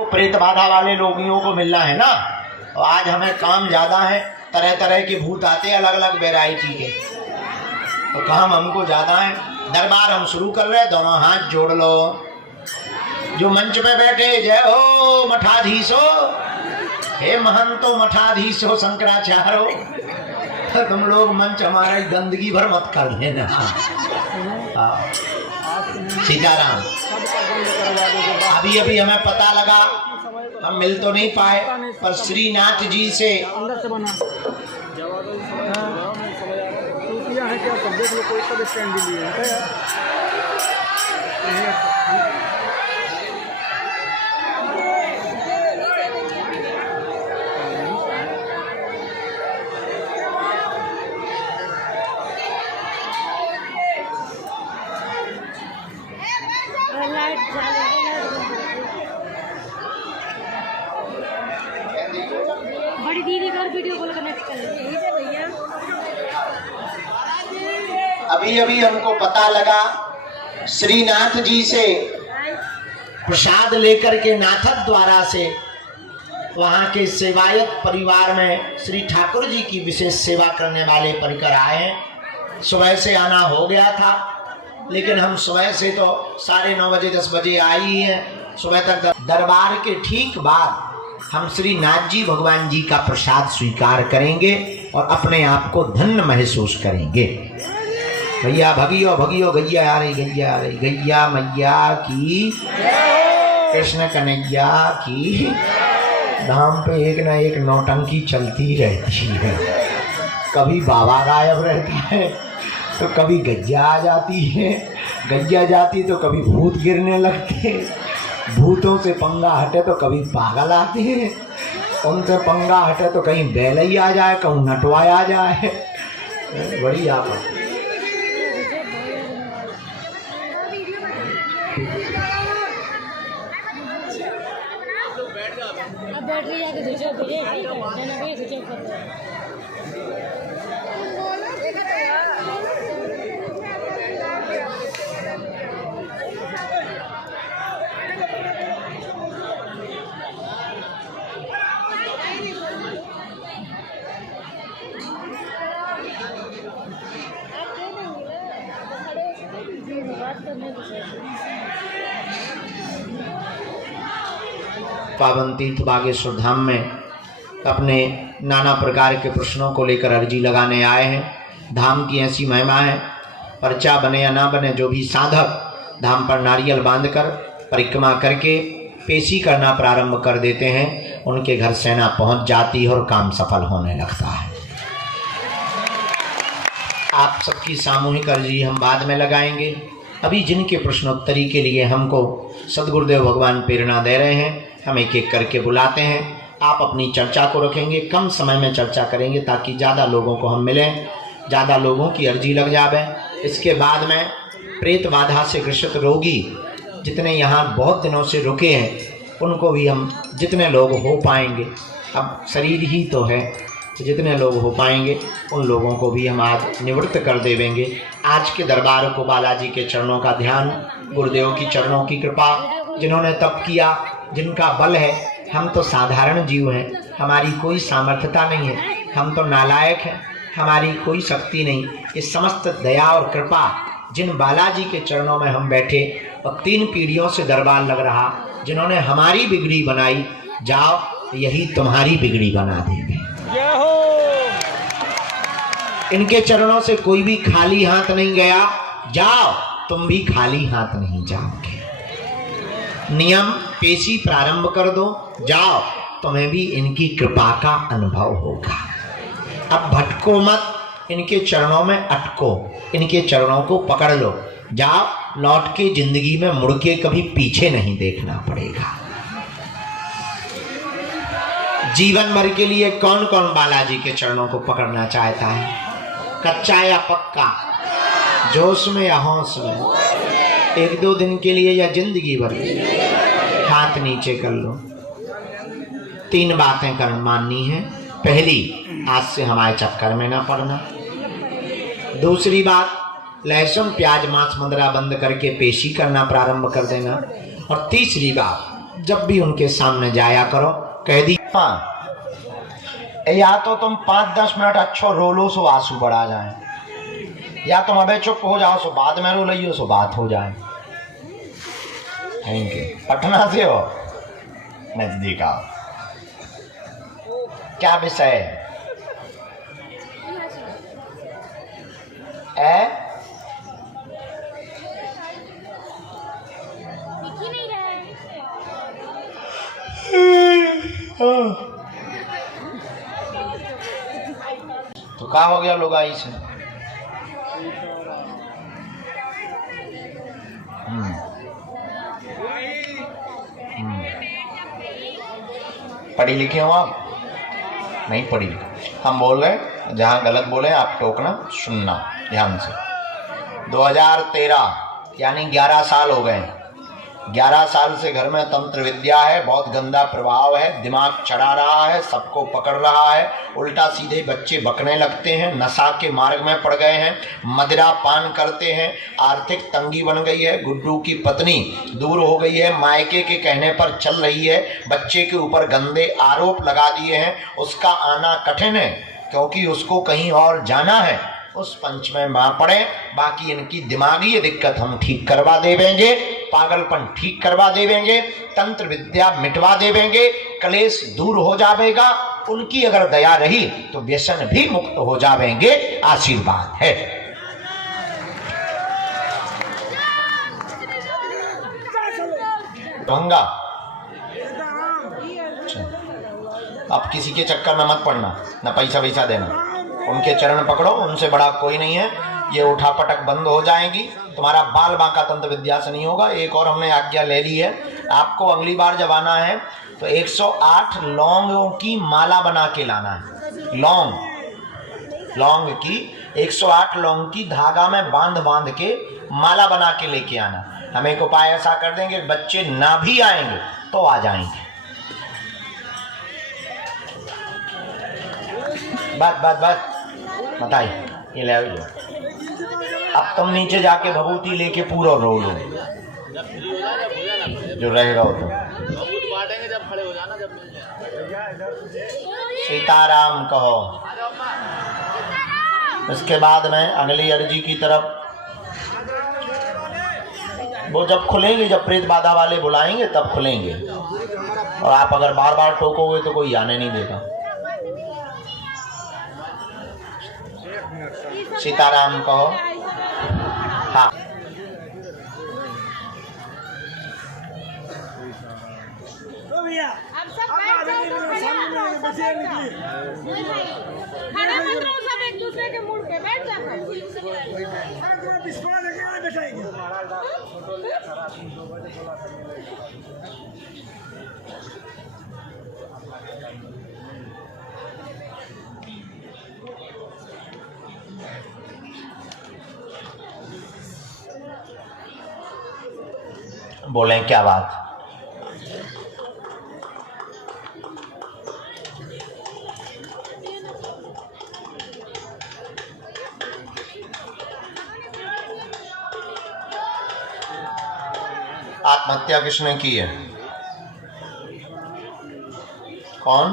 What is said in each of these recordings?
प्रेत बाधा वाले रोगियों को मिलना है ना, और आज हमें काम ज़्यादा है, तरह तरह के भूत आते हैं अलग अलग वैरायटी के, तो काम हमको ज़्यादा है। दरबार हम शुरू कर रहे हैं, दोनों हाथ जोड़ लो। जो मंच पे बैठे, जय हो मठाधीशो, हे महंतो मठाधीशो शंकराचार्यो, तुम लोग मंच हमारा गंदगी भर मत कर लेना। सीताराम। अभी अभी हमें पता लगा, हम मिल तो नहीं पाए, पर श्रीनाथ जी से बड़ी दीदी का वीडियो कॉल कनेक्ट कर लीजिए भैया। अभी अभी हमको पता लगा, श्रीनाथ जी से प्रसाद लेकर के नाथक द्वारा से वहाँ के सेवायत परिवार में श्री ठाकुर जी की विशेष सेवा करने वाले परिकर आए हैं। सुबह से आना हो गया था, लेकिन हम सुबह से तो 9:30 बजे 10 बजे आई ही हैं। सुबह तक दरबार के ठीक बाद हम श्री नाथ जी भगवान जी का प्रसाद स्वीकार करेंगे और अपने आप को धन्य महसूस करेंगे। भैया भगियो भगियो, गैया आ रही, गैया आ रही, गैया मैया की, कृष्ण कन्हैया की। धाम पे एक ना एक नौटंकी चलती रहती है, कभी बाबा गायब रहती है तो कभी गैया आ जाती है, गैया जाती तो कभी भूत गिरने लगते, भूतों से पंगा हटे तो कभी पागल आते हैं, उनसे पंगा हटे तो कहीं बैल ही आ जाए, कहीं नटवा आ जाए। बड़ी आपत। अब बैटरी जाके स्विच ऑफ करिए, देना भी स्विच ऑफ कर दो। पावन तीर्थ बागेश्वर धाम में अपने नाना प्रकार के प्रश्नों को लेकर अर्जी लगाने आए हैं। धाम की ऐसी महिमा है, पर्चा बने या ना बने, जो भी साधक धाम पर नारियल बांधकर परिक्रमा करके पेशी करना प्रारंभ कर देते हैं, उनके घर सेना पहुंच जाती है और काम सफल होने लगता है। आप सबकी सामूहिक अर्जी हम बाद में लगाएंगे। अभी जिनके प्रश्नोत्तरी के लिए हमको सद्गुरुदेव भगवान प्रेरणा दे रहे हैं, हम एक एक करके बुलाते हैं। आप अपनी चर्चा को रखेंगे, कम समय में चर्चा करेंगे ताकि ज़्यादा लोगों को हम मिलें, ज़्यादा लोगों की अर्जी लग जावे। इसके बाद में प्रेत बाधा से ग्रसित रोगी जितने यहाँ बहुत दिनों से रुके हैं, उनको भी हम जितने लोग हो पाएंगे, अब शरीर ही तो है, तो जितने लोग हो पाएंगे उन लोगों को भी हम आज निवृत्त कर देवेंगे। आज के दरबार को बालाजी के चरणों का ध्यान, गुरुदेव की चरणों की कृपा, जिन्होंने तप किया, जिनका बल है। हम तो साधारण जीव हैं, हमारी कोई सामर्थ्यता नहीं है, हम तो नालायक हैं, हमारी कोई शक्ति नहीं। इस समस्त दया और कृपा जिन बालाजी के चरणों में हम बैठे और 3 पीढ़ियों से दरबार लग रहा, जिन्होंने हमारी बिगड़ी बनाई, जाओ यही तुम्हारी बिगड़ी बना देंगे। इनके चरणों से कोई भी खाली हाथ नहीं गया, जाओ तुम भी खाली हाथ नहीं जाओगे। नियम पेशी प्रारंभ कर दो, जाओ तुम्हें भी इनकी कृपा का अनुभव होगा। अब भटको मत, इनके चरणों में अटको, इनके चरणों को पकड़ लो, जाओ लौट के जिंदगी में मुड़ के कभी पीछे नहीं देखना पड़ेगा। जीवन भर के लिए कौन कौन बालाजी के चरणों को पकड़ना चाहता है? कच्चा या पक्का, जोश में या होश में, 1-2 दिन के लिए या जिंदगी भर के लिए? हाथ नीचे कर लो। 3 बातें कर माननी है। पहली, आज से हमारे चक्कर में ना पड़ना। दूसरी बात, लहसुन प्याज मांस मदिरा बंद करके पेशी करना प्रारंभ कर देना। और तीसरी बात, जब भी उनके सामने जाया करो कह दी या तो तुम 5-10 मिनट अच्छो रो लो सो आंसू बढ़ा जाए, या तुम अबे चुप हो जाओ सो बाद में रो लियो सो बात हो जाए। Thank you. पटना से हो? नजदीक आओ। क्या विषय है? तो क्या हो गया लुगाई से? पढ़ी लिखे हो आप? नहीं पढ़ी। हम बोल रहे, जहाँ गलत बोले आप टोकना, सुनना ध्यान से। 2013 यानी 11 साल हो गए। 11 साल से घर में तंत्र विद्या है, बहुत गंदा प्रभाव है, दिमाग चढ़ा रहा है, सबको पकड़ रहा है, उल्टा सीधे बच्चे बकने लगते हैं, नशा के मार्ग में पड़ गए हैं, मदिरा पान करते हैं, आर्थिक तंगी बन गई है, गुड्डू की पत्नी दूर हो गई है, मायके के कहने पर चल रही है, बच्चे के ऊपर गंदे आरोप लगा दिए हैं, उसका आना कठिन है क्योंकि उसको कहीं और जाना है। उस पंच में मां पड़े, बाकी इनकी दिमागी दिक्कत हम ठीक करवा देवेंगे, पागलपन ठीक करवा देवेंगे, तंत्र विद्या मिटवा देवेंगे, कलेश दूर हो जाएगा, उनकी अगर दया रही तो व्यसन भी मुक्त हो जाएंगे। आशीर्वाद है। भंगा अब किसी के चक्कर में मत पड़ना, ना पैसा वैसा देना, उनके चरण पकड़ो, उनसे बड़ा कोई नहीं है। ये उठा पटक बंद हो जाएगी, तुम्हारा बाल बांका तंत्र विद्या से नहीं होगा। एक और हमने आज्ञा ले ली है, आपको अगली बार जब आना है तो 108 लौंगों की माला बना के लाना है। लौंग की 108 लौंग की धागा में बांध के माला बना के लेके आना। हम एक उपाय ऐसा कर देंगे, बच्चे ना भी आएंगे तो आ जाएंगे। बस बताइए, ये ले लो। अब तुम नीचे जाके भभूति लेके पूरा रो लो, जो रहेगा वो तो। सीताराम कहो। इसके बाद में अगली अर्जी की तरफ, वो जब खुलेंगे, जब प्रेत बाधा वाले बुलाएंगे तब खुलेंगे, और आप अगर बार बार टोकोगे तो कोई आने नहीं देगा। सीताराम कहो। हाँ, अब सब बैठ जाओ, खड़े मत रहो, सब एक दूसरे के मुड़ के बैठ जाओ। बोलें क्या बात? आत्महत्या किसने की है? कौन?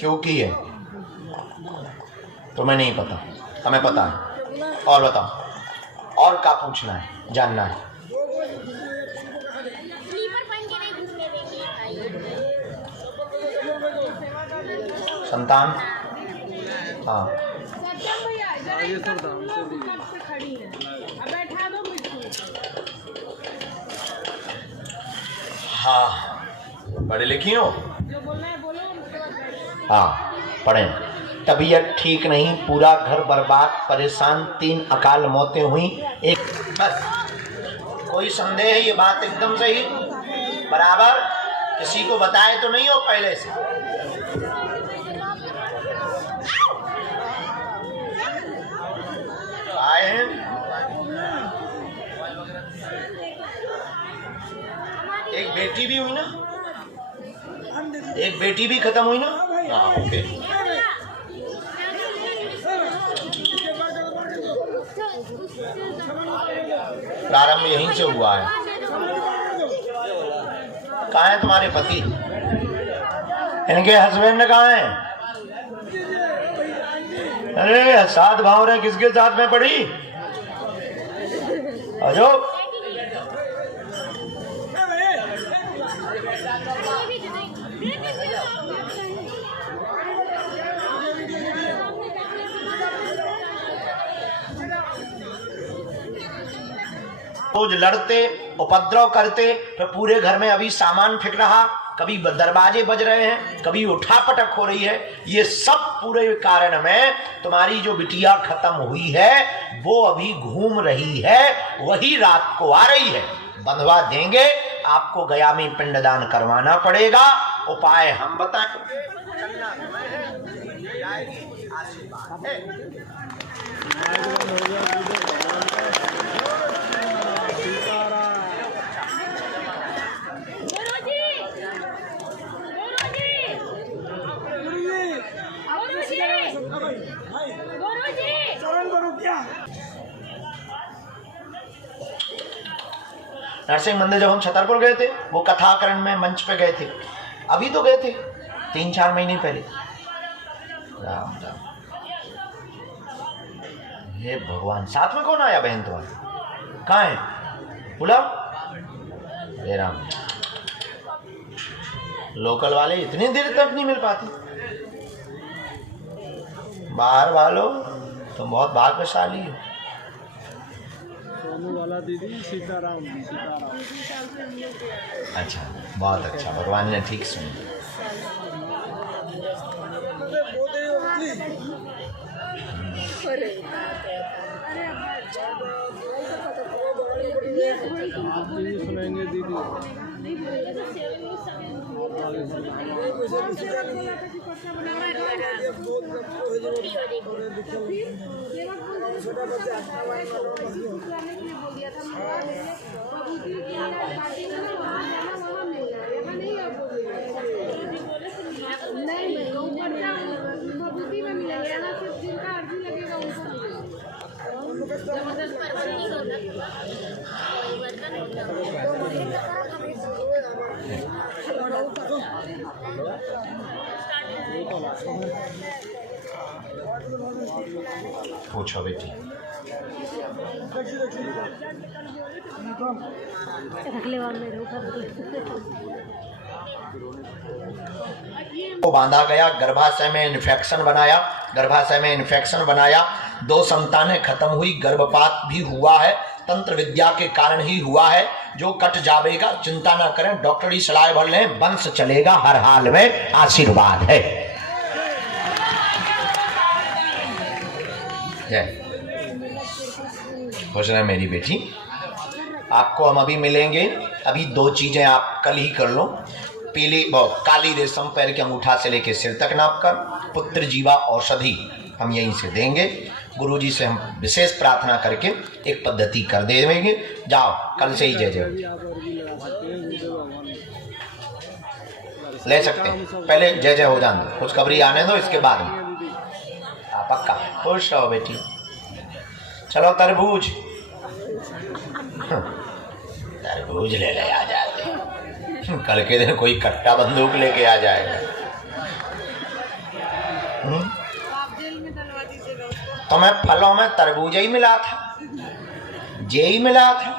क्यों की है? तुम्हें नहीं पता, हमें पता है। और बताओ, और क्या पूछना है, जानना है? संतान? हाँ, हाँ, पढ़े लिखी हो? हाँ, पढ़े। तबीयत ठीक नहीं, पूरा घर बर्बाद, परेशान, 3 अकाल मौतें हुई। एक बस, कोई संदेह है ये बात एकदम सही बराबर? किसी को बताए तो नहीं हो पहले से? आए हैं? एक बेटी भी हुई ना? एक बेटी भी खत्म हुई ना? हाँ, ओके। प्रारंभ यहीं से हुआ है। कहाँ है तुम्हारे पति? इनके हस्बैंड कहाँ हैं? अरे 7 भाव रहे, किसके साथ में पड़ी? आजो। रोज लड़ते, उपद्रव करते, फिर पूरे घर में अभी सामान फिक रहा, कभी दरवाजे बज रहे हैं, कभी उठापटक हो रही है। ये सब पूरे कारण में तुम्हारी जो बिटिया खत्म हुई है वो अभी घूम रही है, वही रात को आ रही है। बंधवा देंगे, आपको गया में पिंडदान करवाना पड़ेगा। उपाय हम बताएं। आशीर्वाद है। नरसिंह मंदिर जब हम छतरपुर गए थे, वो कथाकरण में मंच पे गए थे, अभी तो गए थे 3-4 महीने पहले। राम राम, हे भगवान, साथ में कौन आया बहन तुम्हारी? कहाँ है? बुलाओ। हे राम, लोकल वाले इतनी देर तक नहीं मिल पाते। बाहर वालों तुम बहुत भाग्यशाली हो। वाला दीदी सीताराम। अच्छा, बहुत अच्छा, भगवान ने ठीक सुना। सुनेंगे दीदी। पूछो बेटी। को बांधा गया, गर्भाशय में इन्फेक्शन बनाया, गर्भाशय में इन्फेक्शन बनाया, 2 संतानें खत्म हुई, गर्भपात भी हुआ है, तंत्र विद्या के कारण ही हुआ है। जो कट जाएगा, चिंता ना करें, डॉक्टरी सलाह भर लें, वंश चलेगा हर हाल में, आशीर्वाद है। खुश रहे मेरी बेटी। आपको हम अभी मिलेंगे। अभी 2 चीजें आप कल ही कर लो। पीली काली रेशम पैर के अंगूठा से लेकर सिर तक नाप कर, पुत्र जीवा औषधि हम यहीं से देंगे। गुरुजी से हम विशेष प्रार्थना करके एक पद्धति कर देंगे। जाओ, कल से ही जय जय ले सकते हैं। पहले जय जय हो जाने दो, खुशखबरी आने दो, इसके बाद में पक्का। खुश रहो बेटी। चलो तरबूज, तरबूज ले ले आ जाते। कल के दिन कोई कट्टा बंदूक लेके आ जाएगा। तो मैं फलों में तरबूज ही मिला था, जे ही मिला था,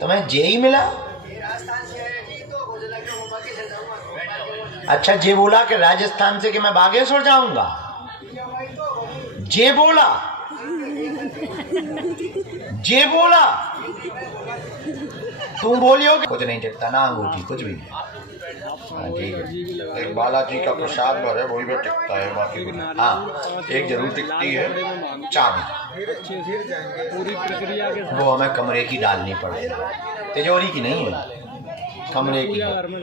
तुम्हें जे ही मिला। अच्छा, जे बोला कि राजस्थान से कि मैं बागेश्वर जाऊंगा, जे बोला, जे बोला, तुम बोलियो कुछ नहीं टिकता ना, अंगूठी कुछ भी नहीं। ठीक है, एक बालाजी का प्रसाद भर है, वही भी टिकता है, बाकी भी नहीं। हाँ, एक जरूर टिकती है, चाबी। पूरी प्रक्रिया के वो हमें कमरे की डालनी पड़ेगी, तिजोरी की नहीं है, कमरे की,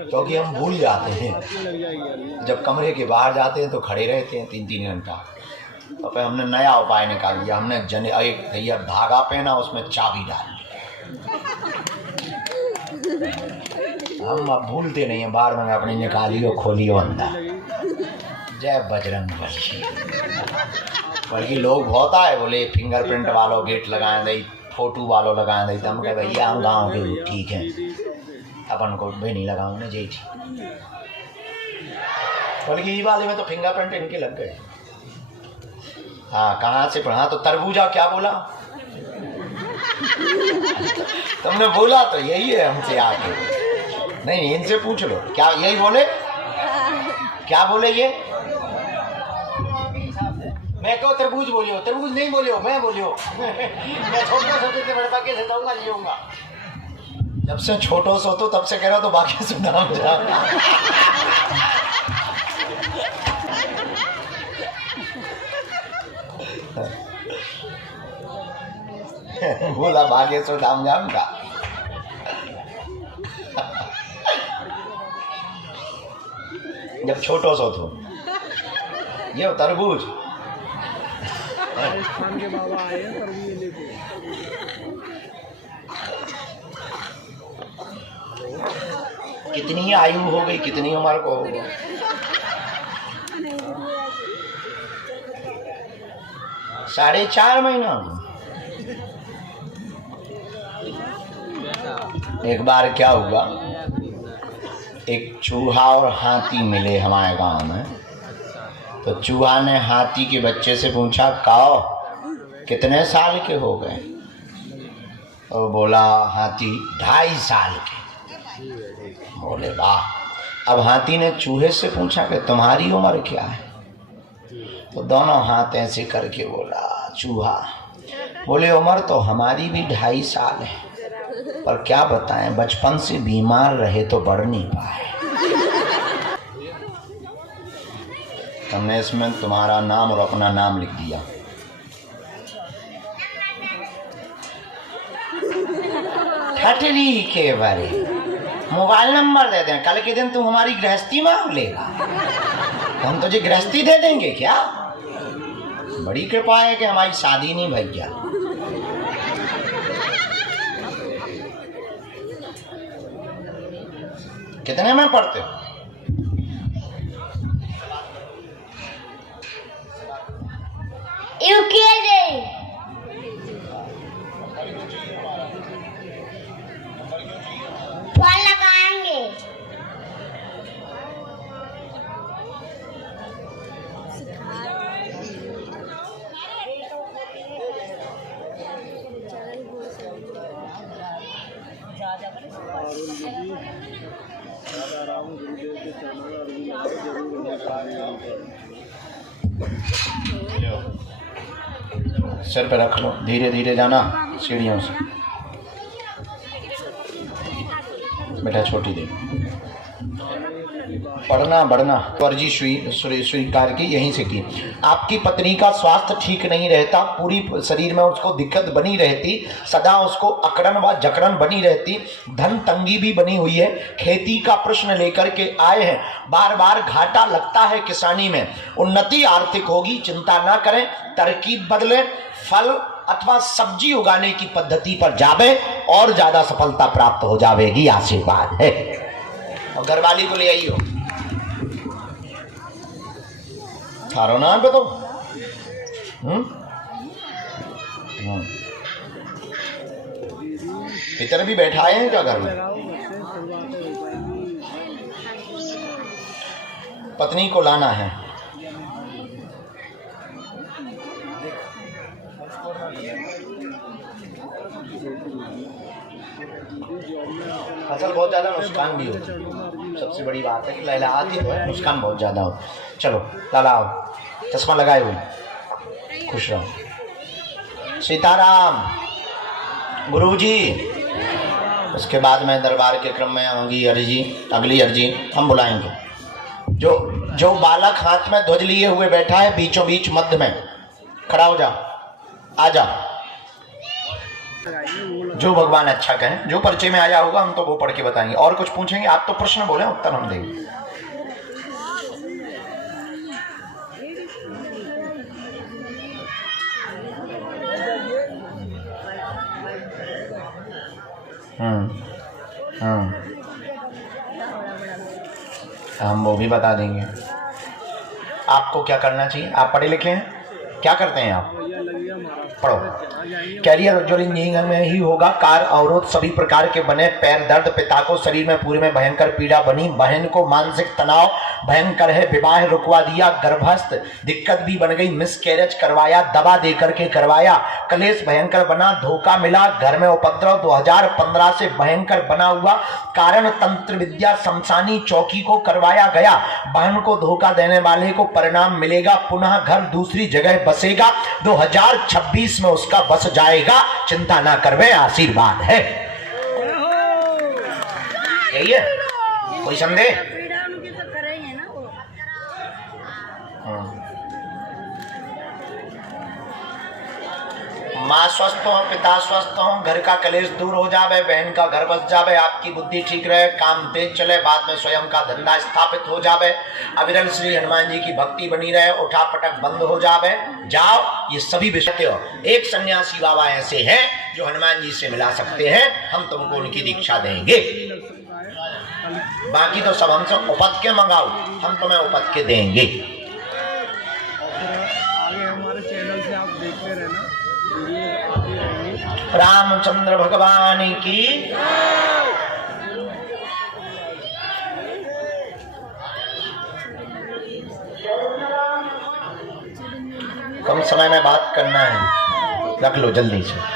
क्योंकि हम भूल जाते हैं। जब कमरे के बाहर जाते हैं तो खड़े रहते हैं 3-3 घंटा। तो फिर हमने नया उपाय निकाल लिया, हमने एक भैया धागा पहना, उसमें चाबी डाल ली। हम अब भूलते नहीं है, बार में अपनी निकालियो खोलियो अंदर। जय बजरंग बली। बल्कि लोग बहुत आए, बोले फिंगरप्रिंट वालों गेट लगाए दे, फोटो वालों लगाए दे। हम कहे भैया हम गाँव के ठीक है, अपन को भी नहीं लगा उन्हें जेठी, बल्कि ये वाले में तो फिंगरप्रिंट इनके लग गए। हाँ, कहाँ से पढ़ा? तो तरबूजा क्या बोला तुमने? बोला तो यही है हमसे आके। नहीं, इनसे पूछ लो, क्या यही बोले? क्या बोले ये? मैं कहो तरबूज बोलियो, तरबूज नहीं बोलियो, मैं बोलियो। मैं छोटे से बड़े बाकी से जाऊंगा लियूंगा। जब से छोटो सो तो तब से कह रहा तो बाकी सुना जा। बोला भाग्य सो धाम जाऊंगा। जब छोटो सो तो ये तरबूज। राजस्थान के बाबा आए हैं तरबूज लेके। कितनी आयु हो गई, कितनी उम्र को हो गई? 4.5 महीना। एक बार क्या हुआ, एक चूहा और हाथी मिले हमारे गांव में। तो चूहा ने हाथी के बच्चे से पूछा, काओ कितने साल के हो गए? तो बोला हाथी 2.5 साल के। बोले वाह। अब हाथी ने चूहे से पूछा कि तुम्हारी उम्र क्या है? तो दोनों हाथ ऐसे करके बोला चूहा। बोले उम्र तो हमारी भी 2.5 साल है, पर क्या बताएं, बचपन से बीमार रहे तो बढ़ नहीं पाए। हमने इसमें तुम्हारा नाम और अपना नाम लिख दिया। ठटली के बारे मोबाइल नंबर दे दें, कल के दिन तुम हमारी गृहस्थी मांग लेगा, हम तुझे गृहस्थी दे देंगे क्या? बड़ी कृपा है कि हमारी शादी नहीं भैया। कितने में पढ़ते हो? यूकेजी। फोन लगाएंगे। राम गुरुदेव के चरणों में अरविंद जरूर सिर पे रख लो, धीरे धीरे जाना सीढ़ियों से। बेटा छोटी दे, पढ़ना बढ़ना अर्जी स्वीकार की यहीं से की। आपकी पत्नी का स्वास्थ्य ठीक नहीं रहता, पूरी शरीर में उसको दिक्कत बनी रहती, सदा उसको अकड़न व जकड़न बनी रहती, धन तंगी भी बनी हुई है। खेती का प्रश्न लेकर के आए हैं, बार बार घाटा लगता है किसानी में। उन्नति आर्थिक होगी, चिंता ना करें, तरकीब बदले, फल अथवा सब्जी उगाने की पद्धति पर जावे और ज्यादा सफलता प्राप्त हो जाएगी, आशीर्वाद है। और घरवाली को ले आइयो थारो नाम पे तो पितर भी बैठाए हैं क्या घर में? पत्नी को लाना है। फसल बहुत ज्यादा नुकसान भी होती है, सबसे बड़ी बात है कि लैला आती तो है, नुकसान बहुत ज्यादा हो। चलो लाला आओ, चश्मा लगाए हुए, खुश रहो। सीताराम गुरुजी। उसके बाद में दरबार के क्रम में होंगी अर्जी, अगली अर्जी हम बुलाएंगे। जो बालक हाथ में ध्वज लिए हुए बैठा है बीचों बीच मध्य में खड़ा हो जा, आ जा। जो भगवान अच्छा कहें, जो परिचय में आया होगा हम तो वो पढ़ के बताएंगे। और कुछ पूछेंगे आप तो प्रश्न बोले, उत्तर हम देंगे। हम वो भी बता देंगे। आपको क्या करना चाहिए? आप पढ़े लिखे हैं, क्या करते हैं आप? भैया महाराष्ट्र पढ़ो। चला जाएंगे। कैरियर उज्ज्वल इंजीनियरिंग में ही होगा। कार अवरोध सभी प्रकार के बने, पैर दर्द, पिता को शरीर में पूरे में भयंकर पीड़ा बनी, बहन को मानसिक तनाव भयंकर है, विवाह रुकवा दिया, गर्भस्थ दिक्कत भी बन गई, मिसकैरेज करवाया, दवा दे करके करवाया, कलेश भयंकर बना, धोखा मिला, घर में उपद्रव 2015 से भयंकर बना हुआ, कारण तंत्र विद्या शमशानी चौकी को करवाया गया, बहन को धोखा देने वाले को परिणाम मिलेगा, पुनः घर दूसरी जगह बसेगा, 2026 में उसका बस जाएगा, चिंता ना करवे, आशीर्वाद है। यही है, कोई संदेह? माँ स्वस्थ हो, पिता स्वस्थ हो, घर का कलेश दूर हो जावे, बहन का घर बस जावे, आपकी बुद्धि ठीक रहे, काम तेज चले, बाद में स्वयं का धंधा स्थापित हो जावे, अविरल श्री हनुमान जी की भक्ति बनी रहे, उठा पटक बंद हो जावे, जाओ। ये सभी विषय हो। एक सन्यासी बाबा ऐसे हैं जो हनुमान जी से मिला सकते हैं, हम तुमको उनकी दीक्षा देंगे, बाकी तो सब हमसे उपद के मंगाओ, हम तुम्हें उपद के देंगे। आगे हमारे चैनल से आप देखते रहना, वीडियो आती रहेंगी। रामचंद्र भगवान की। कम समय में बात करना है, रख लो जल्दी से।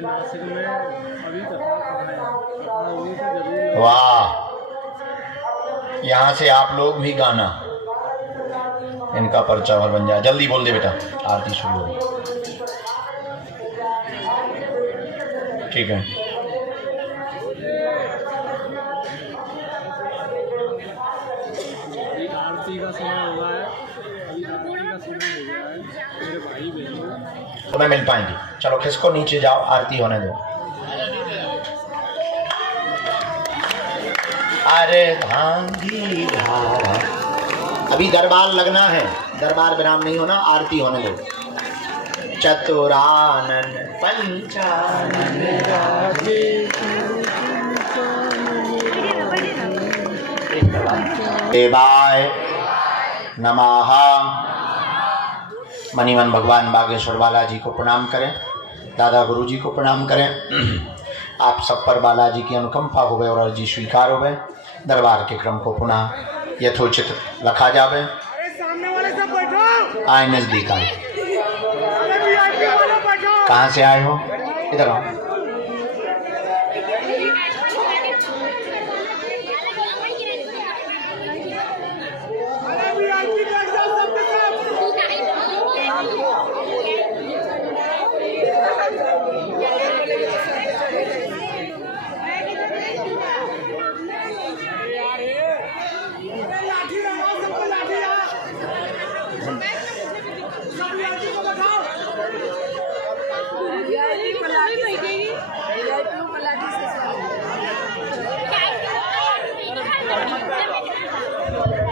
नासिक में अभी कथा होनी तो जरूर है। वाह, यहाँ से आप लोग भी गाना, इनका पर्चा भर बन जाए। जल्दी बोल दे बेटा, आरती शुरू हो। ठीक है, अभी आरती का समय हो रहा है, अभी आरती का समय हो गया है, मेरे भाई बहनों तुम्हें मिल पाएंगे। चलो खिसको नीचे जाओ, आरती होने दो। अरे धांगी धारा, अभी दरबार लगना है, दरबार विराम नहीं होना, आरती होने दो। चतुरानन पंचानन देवाय नमः। मणिमन भगवान बागेश्वर बालाजी को प्रणाम करें, दादा गुरु जी को प्रणाम करें। आप सब पर बालाजी की अनुकंपा हो गए और अर्जी स्वीकार हो गए। दरबार के क्रम को पुनः यथोचित रखा जावे। आए नजदीक आए। कहाँ से आए हो? इधर आओ।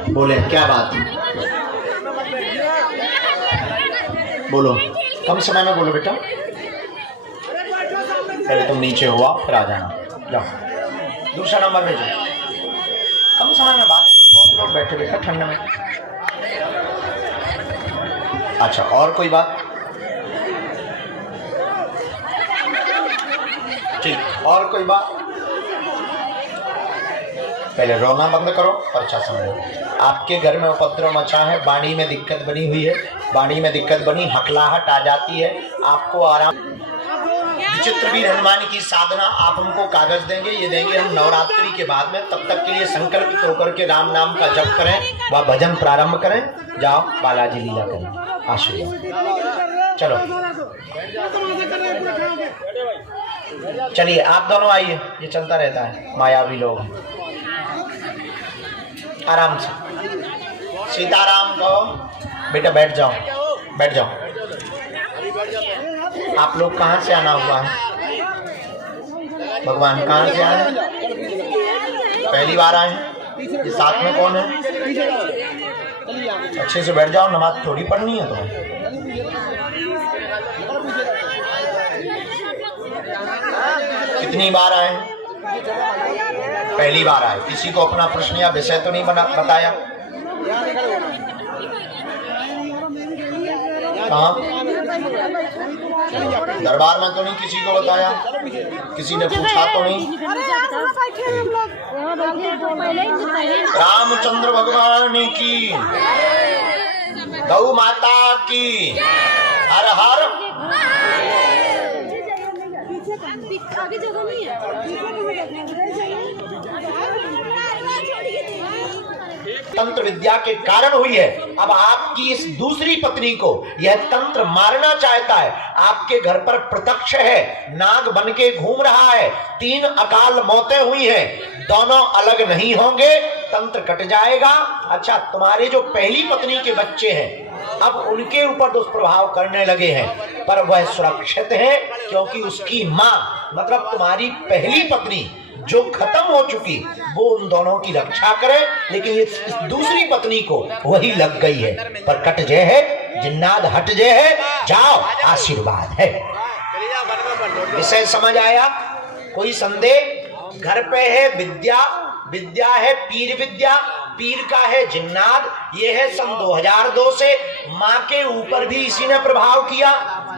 बोले क्या बात है? बोलो, कम समय में बोलो बेटा। पहले तुम नीचे हुआ, फिर आ जाना। जाओ, दूसरा नंबर भेजो। कम समय में बात, बहुत लोग बैठे बेटा ठंड में। अच्छा, और कोई बात? ठीक, और कोई बात? पहले रोना बंद करो, पर्चा समझो। आपके घर में उपद्रव मचा है, वाणी में दिक्कत बनी हुई है, वाणी में दिक्कत बनी, हकलाहट आ जाती है, आपको आराम। विचित्र वीर हनुमान की साधना आप हमको कागज देंगे, ये देंगे हम नवरात्रि के बाद में। तब तक के लिए संकल्पित होकर के राम नाम का जप करें व भजन प्रारंभ करें। जाओ, बालाजी लीला करें, आशीर्वाद। चलो चलिए, आप दोनों आइए, ये चलता रहता है, मायावी लोग हैं। आराम से, सीताराम को बेटा बैठ जाओ, बैठ जाओ। आप लोग कहाँ से आना हुआ है? भगवान कहाँ से आए? पहली बार आए? ये साथ में कौन है? अच्छे से बैठ जाओ, नमाज थोड़ी पढ़नी है तुम्हें। कितनी बार आए? पहली बार आए। किसी को अपना प्रश्न या विषय तो नहीं बताया? कहाँ? दरबार में तो नहीं किसी को बताया? किसी ने पूछा तो नहीं? रामचंद्र भगवान की, गौ माता की, हर हर। आगे जगह नहीं है। तंत्र विद्या के कारण हुई है। अब आपकी इस दूसरी पत्नी को यह तंत्र मारना चाहता है। आपके घर पर प्रत्यक्ष है, नाग बन के घूम रहा है, 3 अकाल मौतें हुई हैं, दोनों अलग नहीं होंगे, तंत्र कट जाएगा। अच्छा, तुम्हारे जो पहली पत्नी के बच्चे हैं अब उनके ऊपर दुष्प्रभाव करने लगे हैं, पर वह सुरक्षित है क्योंकि उसकी मां मतलब तुम्हारी पहली पत्नी जो खत्म हो चुकी वो उन दोनों की रक्षा करे, लेकिन इस दूसरी पत्नी को वही लग गई है। पर कट जे है, जिन्नाद हट जे है, जाओ, आशीर्वाद है। विषय समझ आया? कोई संदेह? घर पे है विद्या, विद्या है पीर विद्या, पीर का है जिन्नाद। ये है सन 2002 से। माँ के ऊपर भी इसी ने प्रभाव किया,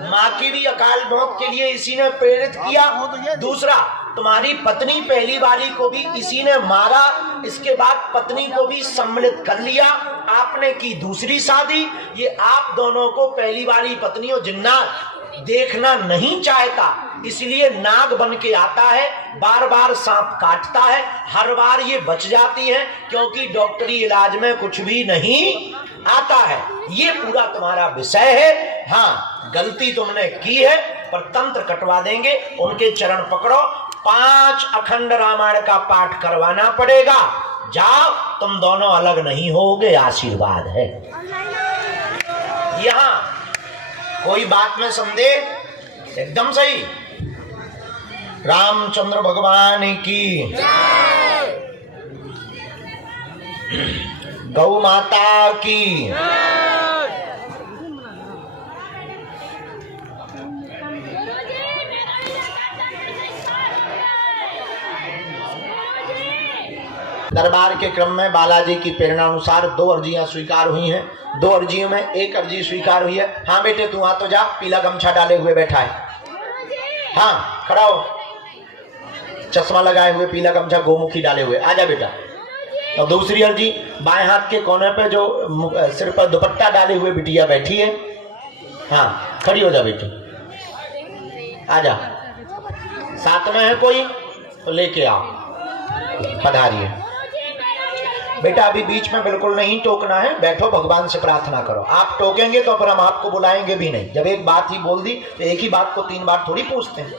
माँ की भी अकाल मौत के लिए इसी ने प्रेरित किया। दूसरा, तुम्हारी पत्नी पहली वाली को भी इसी ने मारा, इसके बाद पत्नी को भी सम्मिलित कर लिया। आपने की दूसरी शादी। ये आप दोनों को पहली वाली पत्नी और जिन्नात देखना नहीं चाहता, इसलिए नाग बन के आता है, बार बार सांप काटता है, हर बार ये बच जाती है क्योंकि डॉक्टरी इलाज में कुछ भी नहीं आता है। ये पूरा तुम्हारा विषय है। हाँ, गलती तुमने की है, पर तंत्र कटवा देंगे। उनके चरण पकड़ो, 5 अखंड रामायण का पाठ करवाना पड़ेगा। जाओ, तुम दोनों अलग नहीं होगे, आशीर्वाद है। यहाँ कोई बात में संदेह? एकदम सही। रामचंद्र भगवान की, गौ माता की। दरबार के क्रम में बालाजी की प्रेरणा अनुसार 2 अर्जियां स्वीकार हुई हैं। 2 अर्जियों में एक अर्जी स्वीकार हुई है। हाँ बेटे, तू आ तो जा, पीला गमछा डाले हुए बैठा है। हाँ, खड़ा हो, चश्मा लगाए हुए, पीला गमछा गोमुखी डाले हुए, आजा बेटा। तो दूसरी अर्जी, बाएं हाथ के कोने पे जो सिर पर दुपट्टा डाले हुए बिटिया बैठी है। हाँ, खड़ी हो जा बेटी, आजा। साथ में है कोई तो लेके आओ, पधारिए। बेटा अभी बीच में बिल्कुल नहीं टोकना है, बैठो, भगवान से प्रार्थना करो। आप टोकेंगे तो फिर हम आपको बुलाएंगे भी नहीं। जब एक बात ही बोल दी तो एक ही बात को 3 बार थोड़ी पूछते हैं।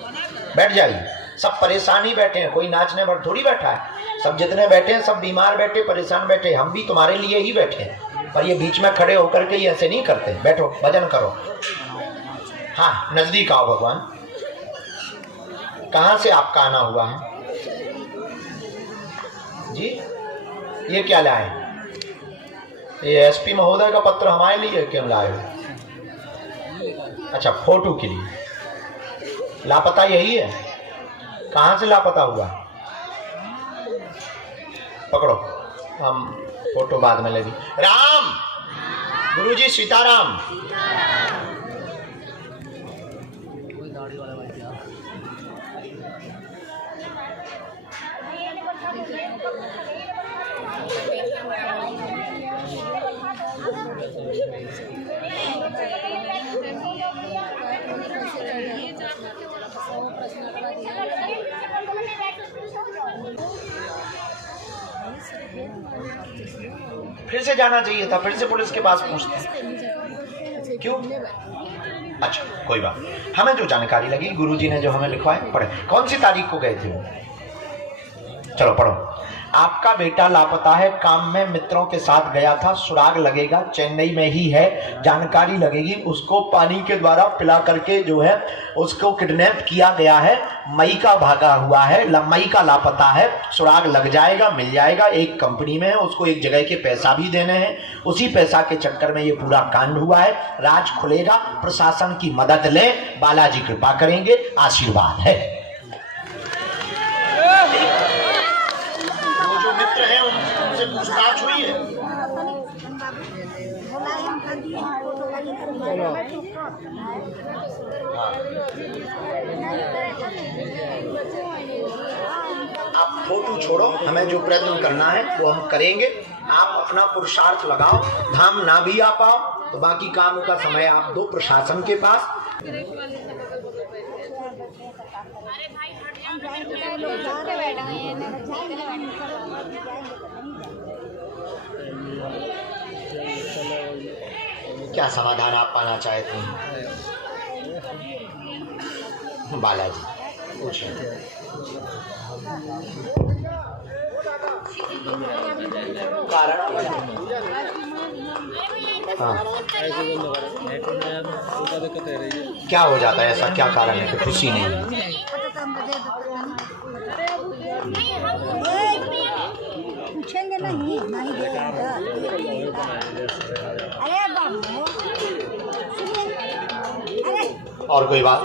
बैठ जाइए। सब परेशान ही बैठे हैं, कोई नाचने पर थोड़ी बैठा है। सब जितने बैठे हैं सब बीमार बैठे, परेशान बैठे। हम भी तुम्हारे लिए ही बैठे हैं, पर ये बीच में खड़े होकर के ये ऐसे नहीं करते। बैठो, भजन करो। हाँ, नजदीक आओ भगवान। कहाँ से आपका आना हुआ है जी? ये क्या लाए? ये एसपी महोदय का पत्र हमारे लिए क्यों लाए हो? अच्छा, फोटो के लिए। लापता यही है? कहाँ से लापता हुआ? पकड़ो, हम फोटो बाद में लेंगे। राम, गुरुजी सीताराम। फिर से जाना चाहिए था, फिर से पुलिस के पास पूछते। क्यों? अच्छा, कोई बात। हमें जो जानकारी लगी, गुरुजी ने जो हमें लिखवाए, पढ़े। कौन सी तारीख को गए थे वो? चलो पढ़ो। आपका बेटा लापता है, काम में मित्रों के साथ गया था, सुराग लगेगा, चेन्नई में ही है, जानकारी लगेगी, उसको पानी के द्वारा पिला करके जो है उसको किडनैप किया गया है, मई का भागा हुआ है, मई का लापता है, सुराग लग जाएगा, मिल जाएगा, एक कंपनी में है, उसको एक जगह के पैसा भी देने हैं, उसी पैसा के चक्कर में ये पूरा कांड हुआ है। राज खुलेगा, प्रशासन की मदद लें, बालाजी कृपा करेंगे, आशीर्वाद है। वो जो मित्र हैं उनसे पूछताछ हुई है। आप फोटो छोड़ो, हमें जो प्रयत्न करना है वो हम करेंगे। आप अपना पुरुषार्थ लगाओ, धाम ना भी आ पाओ तो बाकी काम का समय आप दो प्रशासन के पास। क्या समाधान आप पाना चाहते हैं बालाजी? पूछें। कारण हाँ, क्या हो जाता है ऐसा? क्या कारण है कि खुशी नहीं है? पूछेंगे नहीं देगा। और कोई बात?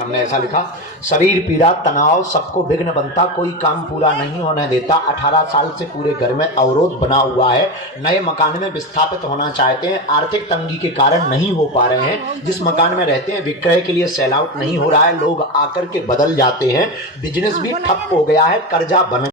हमने ऐसा लिखा, शरीर पीड़ा तनाव सबको विघ्न बनता, कोई काम पूरा नहीं होने देता, 18 साल से पूरे घर में अवरोध बना हुआ है, नए मकान में विस्थापित होना चाहते हैं, आर्थिक तंगी के कारण नहीं हो पा रहे हैं, जिस मकान में रहते हैं विक्रय के लिए सेल आउट नहीं हो रहा है, लोग आकर के बदल जाते हैं, बिजनेस भी ठप हो गया है, कर्जा बन